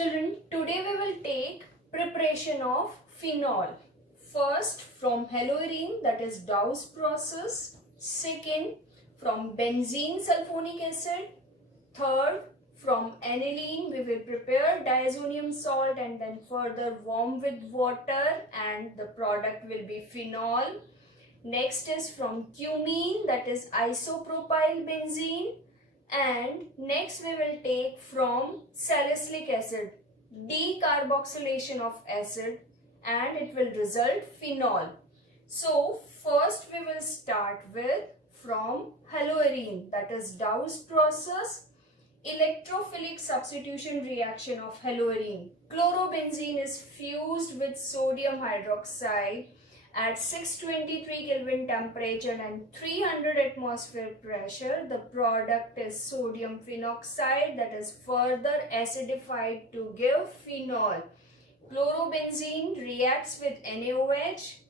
Children, today we will take preparation of phenol. First from halorine, that is Dow's process. Second from benzene sulfonic acid. Third from aniline we will prepare diazonium salt and then further warm with water and the product will be phenol. Next is from cumene, that is isopropyl benzene. And next we will take from salicylic acid, decarboxylation of acid, and it will result phenol. So first we will start with from halorine, that is Dow's process, electrophilic substitution reaction of halorine. Chlorobenzene is fused with sodium hydroxide at 623 Kelvin temperature and 300 atmosphere pressure. The product is sodium phenoxide that is further acidified to give phenol. Chlorobenzene reacts with NaOH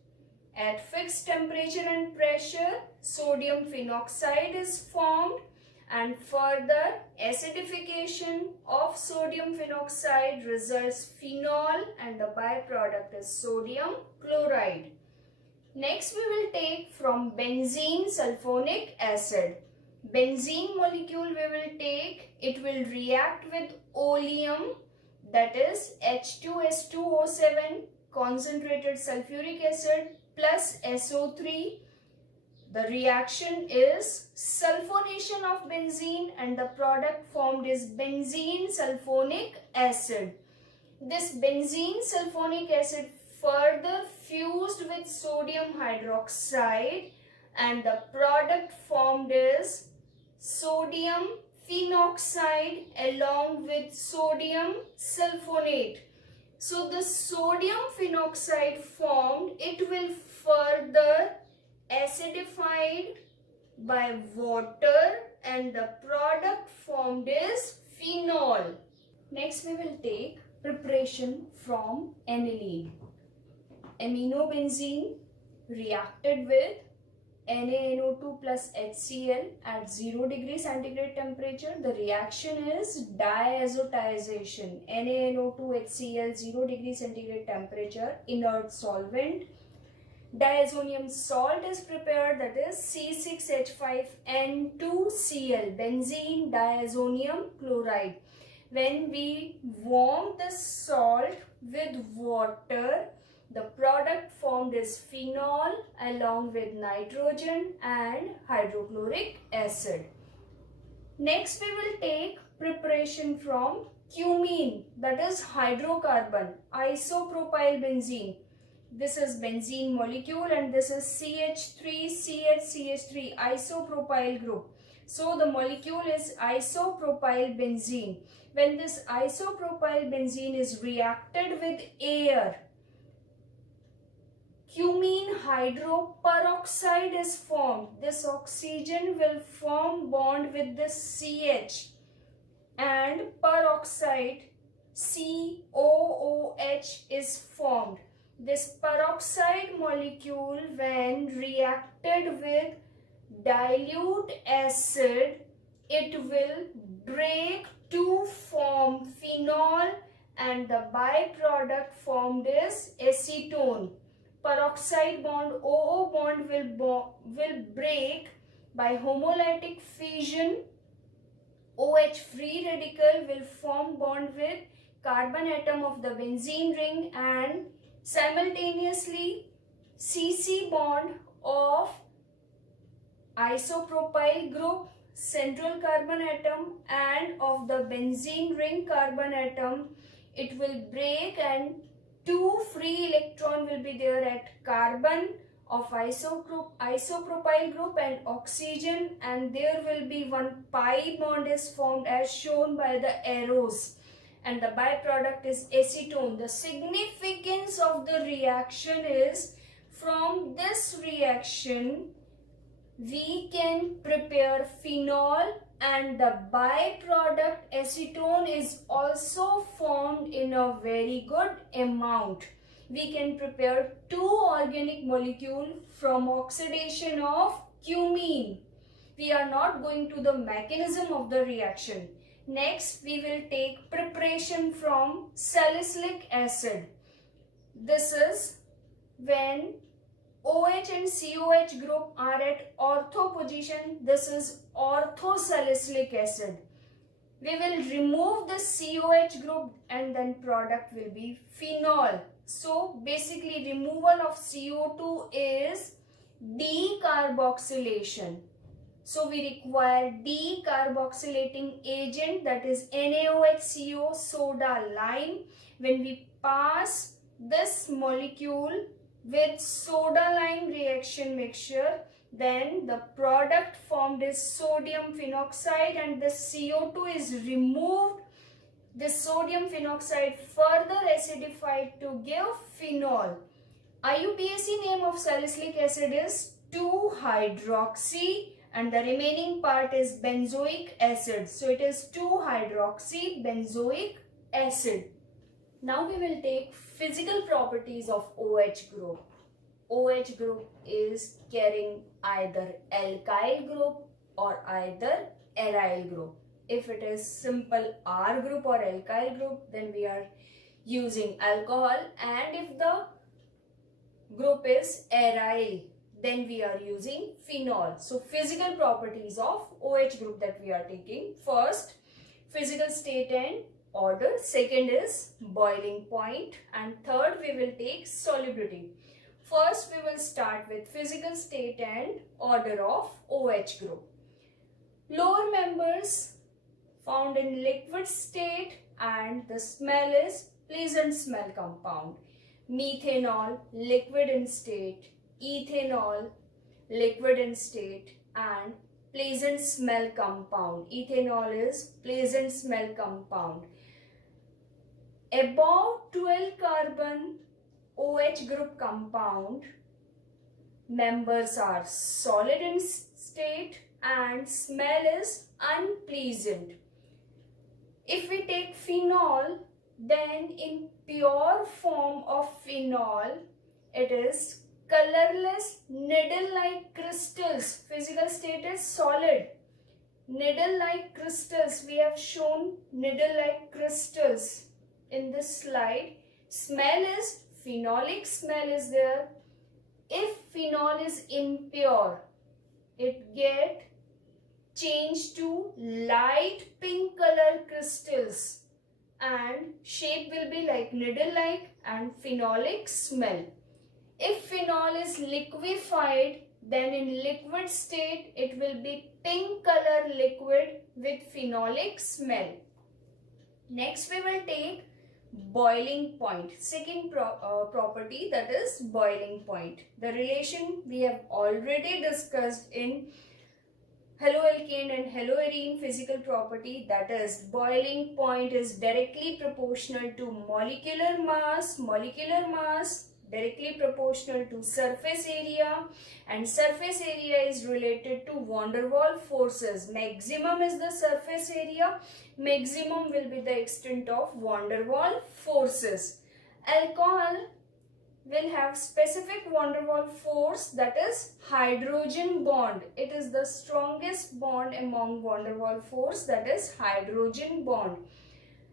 at fixed temperature and pressure. Sodium phenoxide is formed and further acidification of sodium phenoxide results phenol and the byproduct is sodium chloride. Next we will take from benzene sulfonic acid. Benzene molecule we will take, it will react with oleum, that is H2S2O7 concentrated sulfuric acid plus SO3. The reaction is sulfonation of benzene and the product formed is benzene sulfonic acid. This benzene sulfonic acid further fused with sodium hydroxide and the product formed is sodium phenoxide along with sodium sulfonate. So the sodium phenoxide formed, it will further acidified by water and the product formed is phenol. Next we will take preparation from aniline. Aminobenzene reacted with NaNO2 plus HCl at 0 degree centigrade temperature. The reaction is diazotization. NaNO2 HCl 0 degree centigrade temperature, inert solvent. Diazonium salt is prepared, that is C6H5N2Cl, benzene diazonium chloride. When we warm the salt with water, the product formed is phenol along with nitrogen and hydrochloric acid. Next we will take preparation from cumene, that is hydrocarbon, isopropyl benzene. This is benzene molecule and this is CH3CHCH3 isopropyl group. So the molecule is isopropyl benzene. When this isopropyl benzene is reacted with air, cumene hydroperoxide is formed. This oxygen will form bond with this CH and peroxide COOH is formed. This peroxide molecule when reacted with dilute acid, it will break to form phenol and the byproduct formed is acetone. Peroxide bond, OO bond will break by homolytic fission. OH free radical will form bond with carbon atom of the benzene ring and simultaneously CC bond of isopropyl group central carbon atom and of the benzene ring carbon atom, it will break and 2 free electron will be there at carbon of isopropyl group and oxygen, and there will be one pi bond is formed as shown by the arrows and the byproduct is acetone. The significance of the reaction is from this reaction we can prepare phenol and the byproduct acetone is also formed in a very good amount. We can prepare 2 organic molecules from oxidation of cumene. We are not going to the mechanism of the reaction. Next, we will take preparation from salicylic acid. This is when OH and COH group are at ortho position. This is orthosalicylic acid. We will remove the COH group and then product will be phenol. So basically removal of CO2 is decarboxylation. So we require decarboxylating agent, that is NaOHCO, soda, lime. When we pass this molecule with soda lime reaction mixture, then the product formed is sodium phenoxide and the CO2 is removed. This sodium phenoxide further acidified to give phenol. IUPAC name of salicylic acid is 2-hydroxy and the remaining part is benzoic acid. So it is 2-hydroxy benzoic acid. Now we will take physical properties of OH group. OH group is carrying either alkyl group or either aryl group. If it is simple R group or alkyl group, then we are using alcohol, and if the group is aryl, then we are using phenol. So physical properties of OH group that we are taking. First, physical state and order. Second is boiling point, and third we will take solubility. First, we will start with physical state and order of OH group. Lower members found in liquid state and the smell is pleasant smell compound. Methanol, liquid in state, ethanol, liquid in state, and pleasant smell compound. Ethanol is pleasant smell compound. Above 12 carbon OH group compound members are solid in state and smell is unpleasant. If we take phenol, then in pure form of phenol, it is colorless needle-like crystals. Physical state is solid. Needle-like crystals, we have shown needle-like crystals in this slide. Smell is phenolic smell is there. If phenol is impure, it get changed to light pink color crystals and shape will be like needle-like and phenolic smell. If phenol is liquefied, then in liquid state it will be pink color liquid with phenolic smell. Next we will take boiling point. Second property, that is boiling point. The relation we have already discussed in haloalkane and haloarine physical property, that is boiling point is directly proportional to molecular mass directly proportional to surface area, and surface area is related to van der Waals forces. Maximum is the surface area, maximum will be the extent of van der Waals forces. Alcohol will have specific van der Waals force, that is hydrogen bond. It is the strongest bond among van der Waals force, that is hydrogen bond.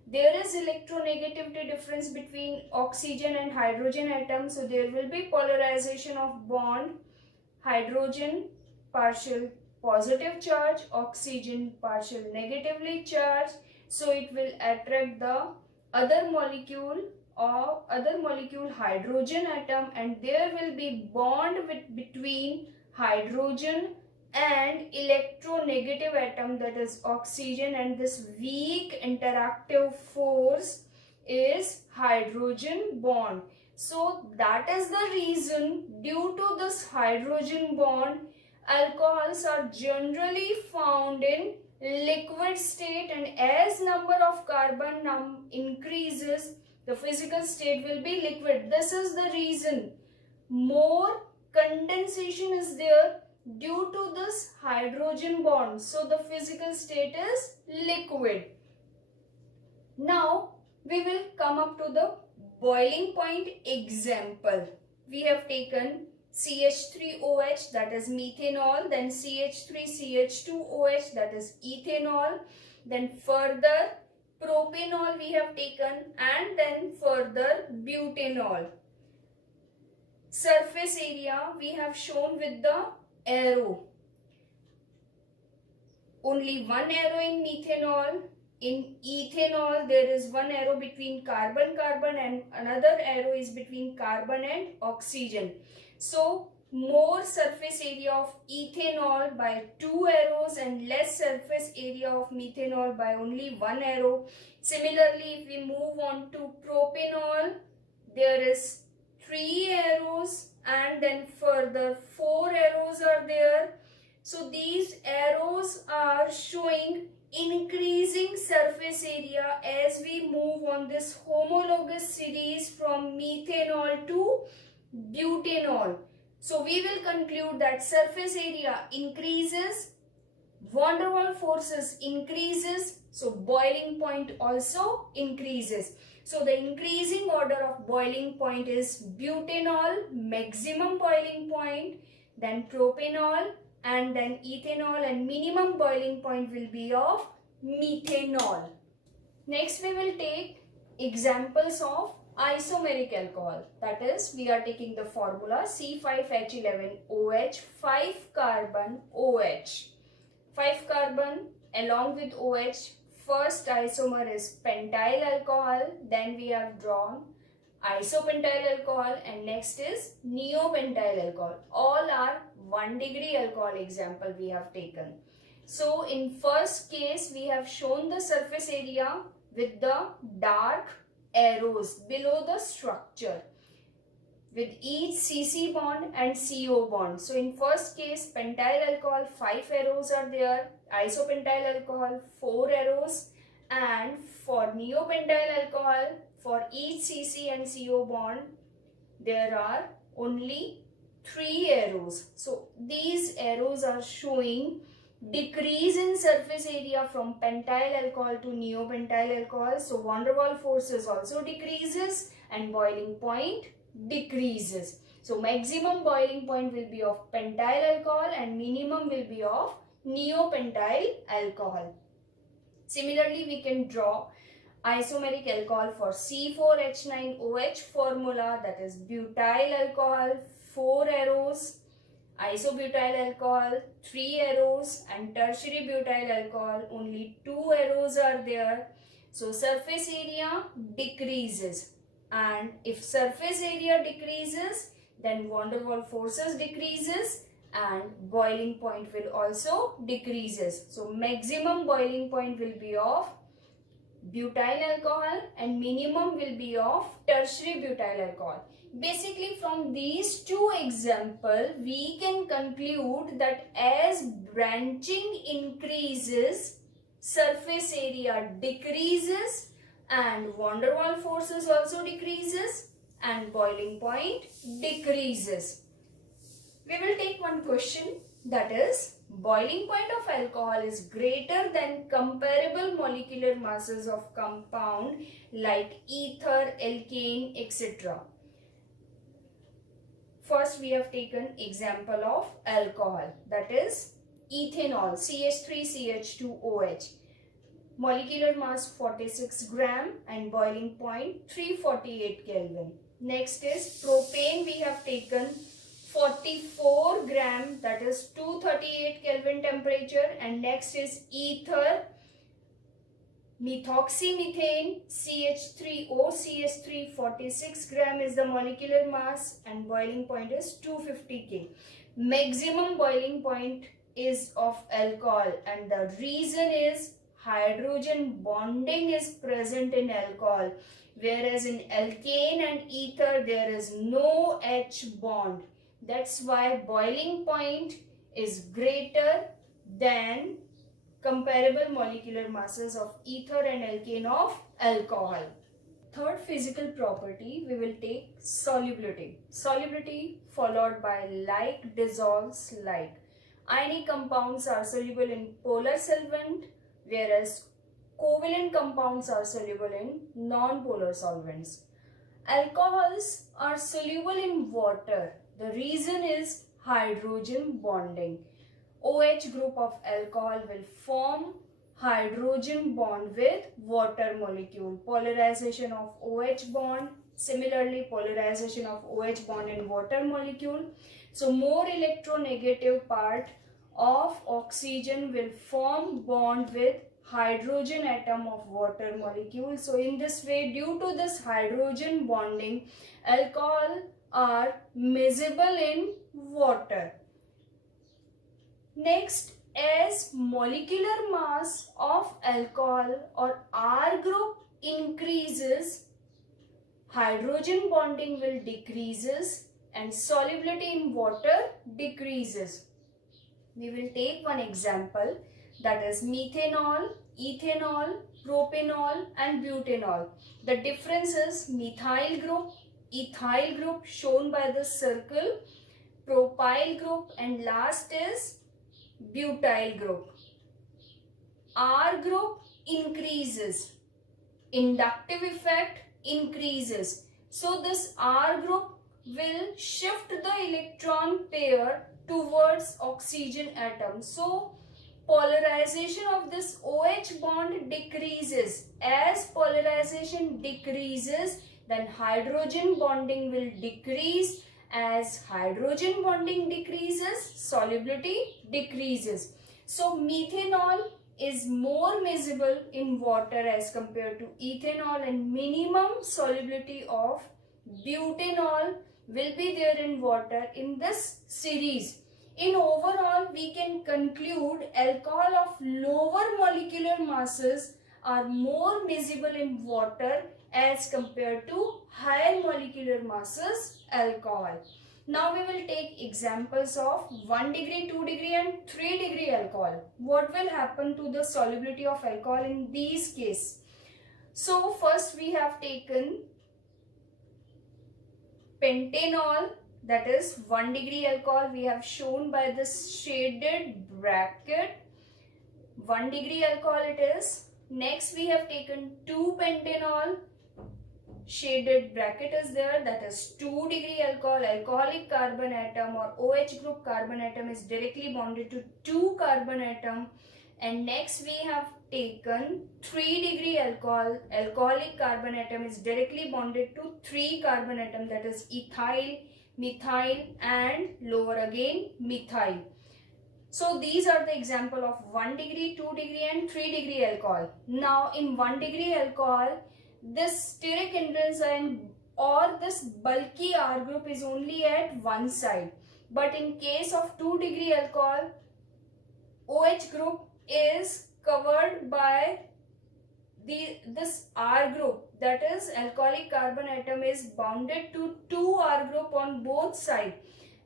There is electronegativity difference between oxygen and hydrogen atom, so there will be polarization of bond. Hydrogen partial positive charge, oxygen partial negatively charged, so it will attract the other molecule or other molecule hydrogen atom, and there will be bond between hydrogen and electronegative atom, that is oxygen, and this weak interactive force is hydrogen bond. So that is the reason, due to this hydrogen bond, alcohols are generally found in liquid state, and as number of carbon increases, the physical state will be liquid. This is the reason more condensation is there due to this hydrogen bond. So the physical state is liquid. Now we will come up to the boiling point example. We have taken CH3OH, that is methanol, then CH3CH2OH, that is ethanol, then further propanol we have taken, and then further butanol. Surface area we have shown with the arrow. Only one arrow in methanol. In ethanol, there is one arrow between carbon-carbon and another arrow is between carbon and oxygen. So, more surface area of ethanol by 2 arrows and less surface area of methanol by only 1 arrow. Similarly, if we move on to propanol, there is 3 arrows and then further 4 arrows are there. So these arrows are showing increasing surface area as we move on this homologous series from methanol to butanol. So we will conclude that surface area increases, van der Waals forces increases, so boiling point also increases. So the increasing order of boiling point is butanol, maximum boiling point, then propanol, and then ethanol, and minimum boiling point will be of methanol. Next we will take examples of isomeric alcohol. That is, we are taking the formula C5H11OH, 5 carbon OH. 5 carbon along with OH. First isomer is pentyl alcohol, then we have drawn isopentyl alcohol, and next is neopentyl alcohol. All are 1 degree alcohol example we have taken. So in first case we have shown the surface area with the dark arrows below the structure with each CC bond and CO bond. So in first case pentyl alcohol 5 arrows are there, isopentyl alcohol 4 arrows, and for neopentyl alcohol for each CC and CO bond there are only 3 arrows. So these arrows are showing decrease in surface area from pentyl alcohol to neopentyl alcohol. So van der Waals forces also decreases and boiling point decreases. So maximum boiling point will be of pentyl alcohol and minimum will be of neopentyl alcohol. Similarly, we can draw isomeric alcohol for C4H9OH formula, that is butyl alcohol 4 arrows, isobutyl alcohol 3 arrows, and tertiary butyl alcohol only 2 arrows are there. So surface area decreases, and if surface area decreases then van der Waals forces decreases and boiling point will also decreases. So maximum boiling point will be of butyl alcohol and minimum will be of tertiary butyl alcohol. Basically from these two examples we can conclude that as branching increases, surface area decreases and van der Waals forces also decreases and boiling point decreases. We will take one question, that is, boiling point of alcohol is greater than comparable molecular masses of compound like ether, alkane, etc. First we have taken example of alcohol, that is ethanol, CH3CH2OH. Molecular mass 46 gram and boiling point 348 Kelvin. Next is propane, we have taken 44 gram, that is 238 Kelvin temperature, and next is ether, methoxymethane, CH3O, CH3, 46 gram is the molecular mass and boiling point is 250 K. Maximum boiling point is of alcohol, and the reason is hydrogen bonding is present in alcohol, whereas in alkane and ether there is no H bond. That's why boiling point is greater than comparable molecular masses of ether and alkane of alcohol. Third physical property, we will take solubility. Solubility followed by like dissolves like. Ionic compounds are soluble in polar solvent, whereas covalent compounds are soluble in non-polar solvents. Alcohols are soluble in water. The reason is hydrogen bonding. OH group of alcohol will form hydrogen bond with water molecule. Polarization of OH bond. Similarly, polarization of OH bond in water molecule. So more electronegative part of oxygen will form bond with hydrogen atom of water molecule. So in this way, due to this hydrogen bonding, alcohol are miscible in water. Next, as molecular mass of alcohol or R group increases, hydrogen bonding will decreases and solubility in water decreases. We will take one example, that is methanol, ethanol, propanol and butanol. The difference is methyl group, ethyl group shown by the circle, propyl group, and last is butyl group. R group increases, inductive effect increases. So this R group will shift the electron pair towards oxygen atom. So polarization of this OH bond decreases. As polarization decreases, then hydrogen bonding will decrease. As hydrogen bonding decreases, solubility decreases. So methanol is more miscible in water as compared to ethanol, and minimum solubility of butanol will be there in water in this series. In overall, we can conclude alcohol of lower molecular masses are more miscible in water as compared to higher molecular masses alcohol. Now we will take examples of 1 degree, 2 degree and 3 degree alcohol. What will happen to the solubility of alcohol in these cases? So first we have taken pentanol, that is 1 degree alcohol. We have shown by this shaded bracket 1 degree alcohol it is. Next we have taken 2-pentanol, shaded bracket is there, that is 2 degree alcohol. Alcoholic carbon atom or OH group carbon atom is directly bonded to 2 carbon atom. And next we have taken 3 degree alcohol. Alcoholic carbon atom is directly bonded to 3 carbon atom, that is ethyl, methyl and lower again methyl. So these are the example of 1 degree, 2 degree and 3 degree alcohol. Now in 1 degree alcohol, this steric hindrance and or this bulky R group is only at one side. But in case of 2 degree alcohol, OH group is covered by this R group, that is alcoholic carbon atom is bounded to 2 R group on both sides.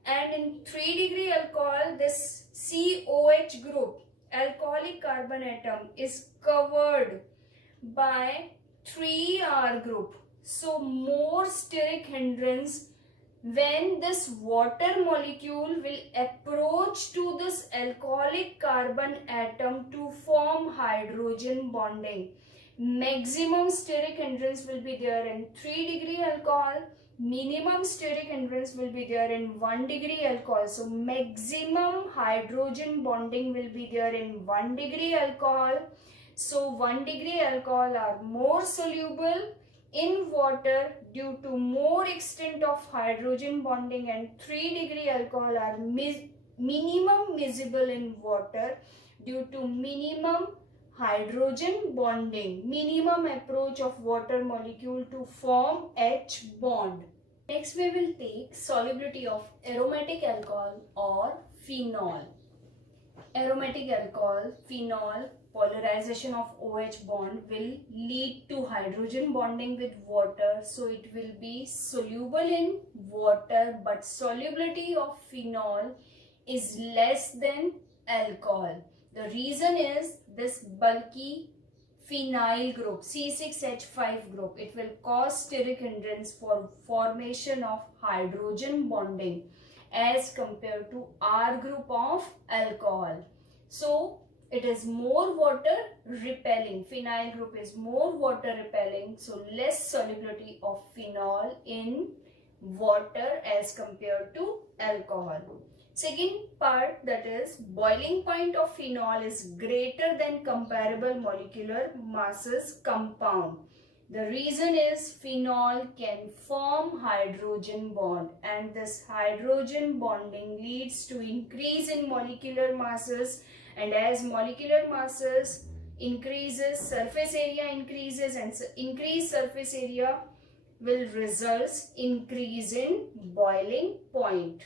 And in 3 degree alcohol, this COH group, alcoholic carbon atom, is covered by 3 R group. So more steric hindrance when this water molecule will approach to this alcoholic carbon atom to form hydrogen bonding. Maximum steric hindrance will be there in 3 degree alcohol. Minimum steric hindrance will be there in 1 degree alcohol. So maximum hydrogen bonding will be there in 1 degree alcohol. So 1 degree alcohol are more soluble in water due to more extent of hydrogen bonding, and 3 degree alcohol are minimum miscible in water due to minimum hydrogen bonding, minimum approach of water molecule to form H bond. Next we will take solubility of aromatic alcohol or phenol. Aromatic alcohol, phenol, polarization of OH bond will lead to hydrogen bonding with water, so it will be soluble in water, but solubility of phenol is less than alcohol. The reason is this bulky phenyl group, C6H5 group, it will cause steric hindrance for formation of hydrogen bonding as compared to R group of alcohol. So it is more water repelling. Phenyl group is more water repelling, so less solubility of phenol in water as compared to alcohol. Second part, that is boiling point of phenol is greater than comparable molecular masses compound. The reason is phenol can form hydrogen bond, and this hydrogen bonding leads to increase in molecular masses, and as molecular masses increases, surface area increases, and increased surface area will result increase in boiling point.